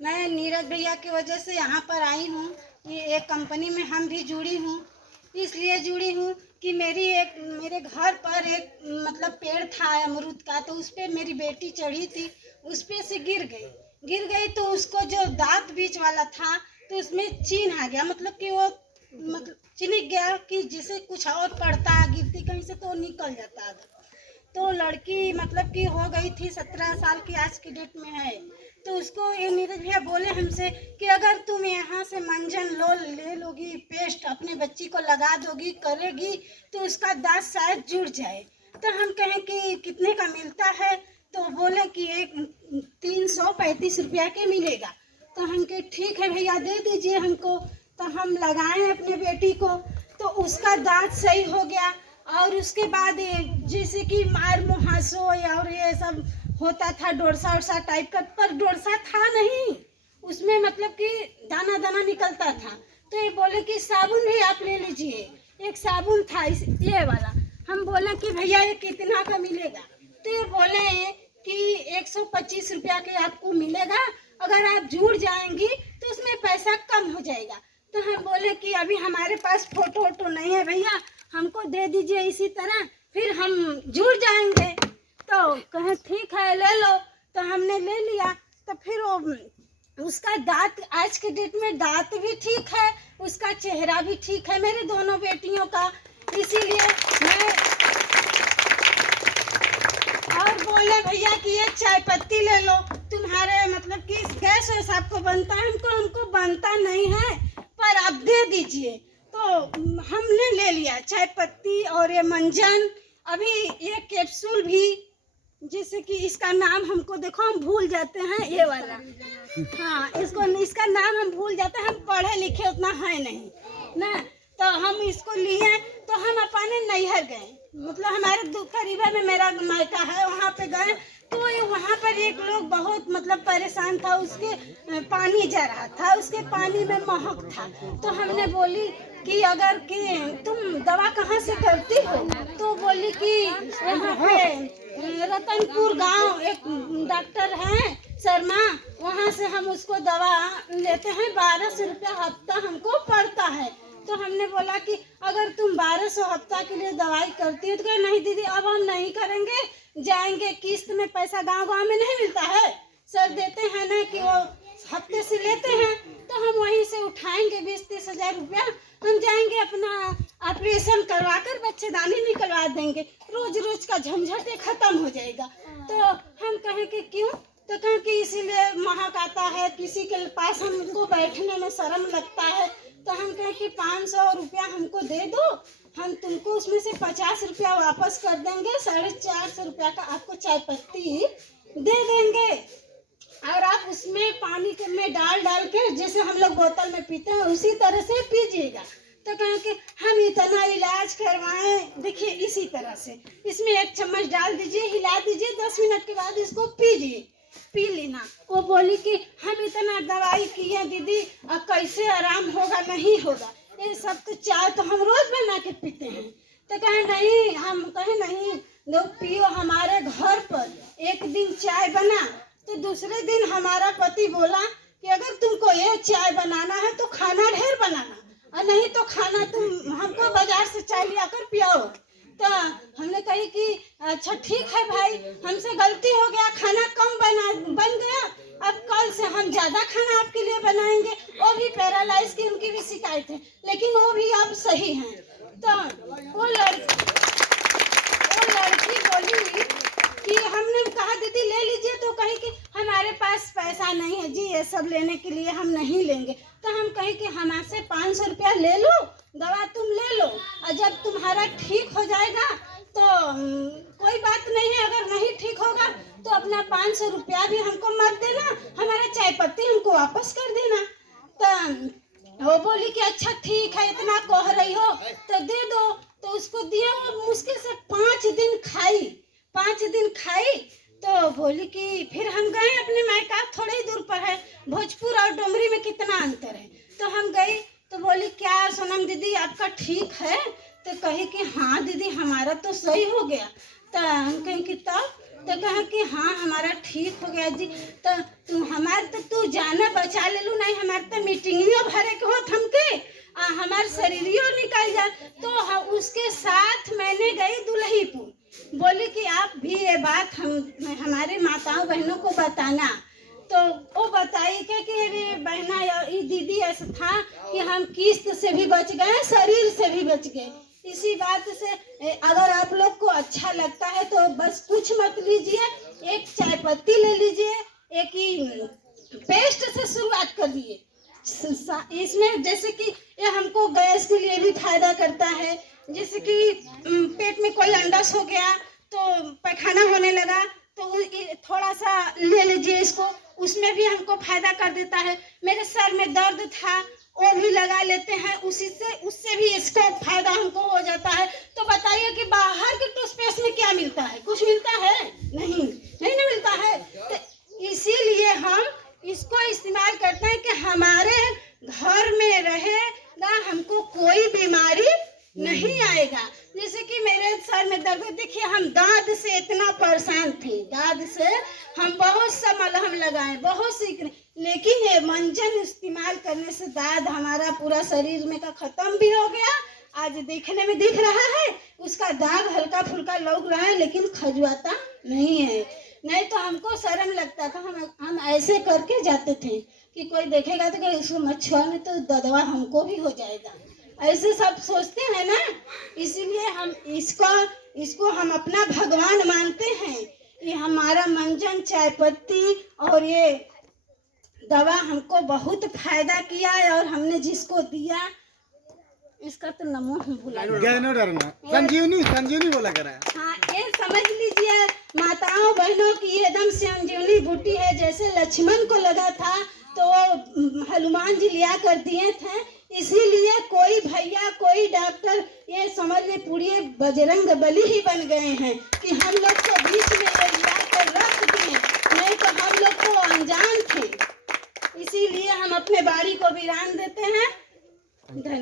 मैं नीरज भैया की वजह से यहाँ पर आई हूँ। ये एक कंपनी में हम भी जुड़ी हूँ। इसलिए जुड़ी हूँ कि मेरे घर पर एक मतलब पेड़ था अमरूद का, तो उस पर मेरी बेटी चढ़ी थी, उस पे से गिर गई तो उसको जो दांत बीच वाला था तो उसमें चीन आ गया, मतलब कि वो मतलब चिनिक गया कि जिसे कुछ और पड़ता गिरती कहीं से तो निकल जाता। तो लड़की मतलब कि हो गई थी 17 साल की, आज की डेट में है। तो उसको ये नीरज भैया बोले हमसे कि अगर तुम यहाँ से मंजन ले लोगी, पेस्ट अपने बच्ची को लगा दोगी करेगी तो उसका दांत शायद जुड़ जाए। तो हम कहें कि कितने का मिलता है, तो बोले कि एक 335 रुपया के मिलेगा। तो हम कहे ठीक है भैया दे दीजिए हमको। तो हम लगाए अपने बेटी को, तो उसका दांत सही हो गया। और उसके बाद जैसे कि मार मुहासो और ये सब होता था, डोरसा वोरसा टाइप का, पर डोरसा था नहीं उसमें, मतलब कि दाना दाना निकलता था। तो ये बोले कि साबुन भी आप ले लीजिए। एक साबुन था ये वाला। हम बोले कि भैया ये कितना का मिलेगा, तो ये बोले कि 125 रुपया के आपको मिलेगा, अगर आप जुड़ जाएंगी तो उसमें पैसा कम हो जाएगा। तो हम बोले कि अभी हमारे पास फोटो वोटो नहीं है भैया, हमको दे दीजिए इसी तरह, फिर हम जुड़ जाएंगे। तो कहे ठीक है ले लो। तो हमने ले लिया। तो फिर वो उसका दांत, आज के डेट में दांत भी ठीक है, उसका चेहरा भी ठीक है, मेरे दोनों बेटियों का। इसीलिए मैं और बोले भैया कि ये चाय पत्ती ले लो, तुम्हारे मतलब कि गैस वैस आपको बनता है, हमको बनता नहीं है, पर आप दे दीजिए। तो हमने ले लिया चाय पत्ती और ये मंजन, अभी ये कैप्सूल भी, जैसे कि इसका नाम हमको देखो हम भूल जाते हैं, ये वाला, हाँ इसका नाम हम भूल जाते हैं, हम पढ़े लिखे उतना है नहीं ना। तो हम इसको लिए तो हम अपने नैहर गए, मतलब हमारे करीबा में मेरा मायका है, वहाँ पे गए। तो वहाँ पर एक लोग बहुत मतलब परेशान था, उसके पानी जा रहा था, उसके पानी में महक था। तो हमने बोली कि अगर कि तुम दवा कहाँ से करती हो, तो बोली कि यहाँ पे रतनपुर गांव एक डॉक्टर हैं शर्मा, वहाँ से हम उसको दवा लेते हैं, 1200 रुपया हफ्ता हमको पड़ता है। तो हमने बोला कि अगर तुम 1200 हफ्ता के लिए दवाई करती हो, तो कहा नहीं दीदी अब हम नहीं करेंगे, जाएंगे किस्त में, पैसा गांव गांव में नहीं मिलता है, सर देते हैं ना कि वो हफ्ते से लेते हैं, तो हम वहीं से उठाएंगे 20-30 हजार रुपया, हम जाएंगे अपना ऑपरेशन करवा कर बच्चेदानी निकलवा देंगे, रोज रोज का झंझट खत्म हो जाएगा। तो हम कहें कि क्यों, तो कहें कि इसीलिए महक आता है, किसी के पास हमको बैठने में शर्म लगता है। तो हम कहें कि 500 रुपया हमको दे दो, हम तुमको उसमें से 50 रुपया वापस कर देंगे, 450 रुपया का आपको चाय पत्ती दे देंगे, और आप उसमें पानी के में डाल के जैसे हम लोग बोतल में पीते हैं उसी तरह से पीजिएगा। तो कहें कि हम इतना इलाज करवाएं, देखिए इसी तरह से इसमें 1 चम्मच डाल दीजिए, हिला दीजिए, 10 मिनट के बाद इसको पीजिए, पी लेना। वो बोली कि हम इतना दवाई किए दीदी, अब कैसे आराम होगा, नहीं होगा, ये सब तो चाय तो हम रोज बना के पीते हैं। तो कहे नहीं, हम कहे नहीं लोग पियो, हमारे घर पर एक दिन चाय बना तो दूसरे दिन हमारा पति बोला कि अगर तुमको ये चाय बनाना है तो खाना ढेर बनाना, और नहीं तो खाना तुम हमको बाजार से चाय लिया कर पियाओ। तो हमने कही कि अच्छा ठीक है भाई, हमसे गलती हो गया, खाना कम बन गया, अब कल से हम ज्यादा खाना आपके लिए बनाएंगे। वो भी पैरालाइज की उनकी भी शिकायत है, लेकिन वो भी अब सही हैं। तो वो लड़की बोली कि हमने कहा दीदी ले लीजिए, तो कही कि हमारे पास पैसा नहीं है जी ये सब लेने के लिए, हम नहीं लेंगे। तो हम कहे कि हमारे 500 रुपया ले लो, दवा तुम ले लो, और जब तुम्हारा ठीक हो जाएगा तो कोई बात नहीं है, अगर नहीं ठीक होगा तो अपना 500 रुपया भी हमको मत देना, हमारा चाय पत्ती हमको वापस कर देना। तो वो बोली कि अच्छा ठीक है, इतना कह रही हो तो दे दो। तो उसको दिया, वो मुश्किल से 5 दिन खाई। तो बोली कि फिर हम गए अपने मायका, थोड़े ही दूर पर है, भोजपुर और डुमरी में कितना अंतर है। तो हम गए तो बोली क्या सोनम दीदी आपका ठीक है, तो कहे कि हाँ दीदी हमारा तो सही हो गया। तो हम कहें कि तब, तो कहा कि हाँ हमारा ठीक हो गया जी। तो तू जाना बचा ले लू, नहीं हमारे तो मीटिंगियों भरे के होत हमके हमार शरीरियों निकल जा। तो उसके साथ मैंने गई दुल्हीपुर, बोली कि आप भी ये बात हमारे माताओं बहनों को बताना। तो वो बताई कि अरे बहना ये दीदी ऐसा था कि हम किस्त से भी बच गए, शरीर से भी बच गए। इसी बात से अगर आप लोग को अच्छा लगता है तो बस कुछ मत लीजिए, एक चाय पत्ती ले लीजिए, एक ही पेस्ट से शुरुआत कर दिए। इसमें जैसे कि ये हमको गैस के लिए भी फायदा करता है, जैसे कि पेट में कोई अंडस हो गया तो पैखाना होने लगा तो थोड़ा सा ले लीजिए इसको, उसमें भी हमको फायदा कर देता है। मेरे सर में दर्द था वो भी लगा लेते हैं, उससे भी इसको फायदा हमको हो जाता है। तो बताइए कि बाहर के टूथपेस्ट में क्या मिलता है? कुछ मिलता है? नहीं ना मिलता है। तो इसीलिए हम इसको इस्तेमाल करते हैं कि हमारे घर में रहेगा, हमको कोई बीमारी नहीं आएगा। जैसे कि मेरे सर में दर्द, देखिए हम दाद से इतना परेशान थे, दाद से हम बहुत सा मलहम लगाए, बहुत सी, लेकिन ये मंजन इस्तेमाल करने से दाद हमारा पूरा शरीर में का खत्म भी हो गया। आज देखने में दिख रहा है, उसका दाग हल्का फुल्का लग रहा है लेकिन खजुआता नहीं है। नहीं तो हमको शर्म लगता था, हम ऐसे करके जाते थे कि कोई देखेगा तो कहे इसको मत छुआ, नहीं तो ददवा हमको भी हो जाएगा, ऐसे सब सोचते हैं ना। इसीलिए हम इसको हम अपना भगवान मानते हैं। ये हमारा मंजन, चाय पत्ती और ये दवा हमको बहुत फायदा किया है, और हमने जिसको दिया इसका तो नमो भुला संजीवनी बोला करा। हाँ, ये समझ लीजिए माताओं बहनों की एकदम संजीवनी बूटी है। जैसे लक्ष्मण को लगा था तो वो हनुमान जी लिया कर दिए थे, इसीलिए कोई भैया कोई डॉक्टर ये समझ ले पूरी बजरंग बली ही बन गए हैं कि हम लोग को बीच में ये लिया कर रख दिए, नहीं तो हम लोग को अनजान थे। इसीलिए हम अपने बारी को वीरान देते हैं।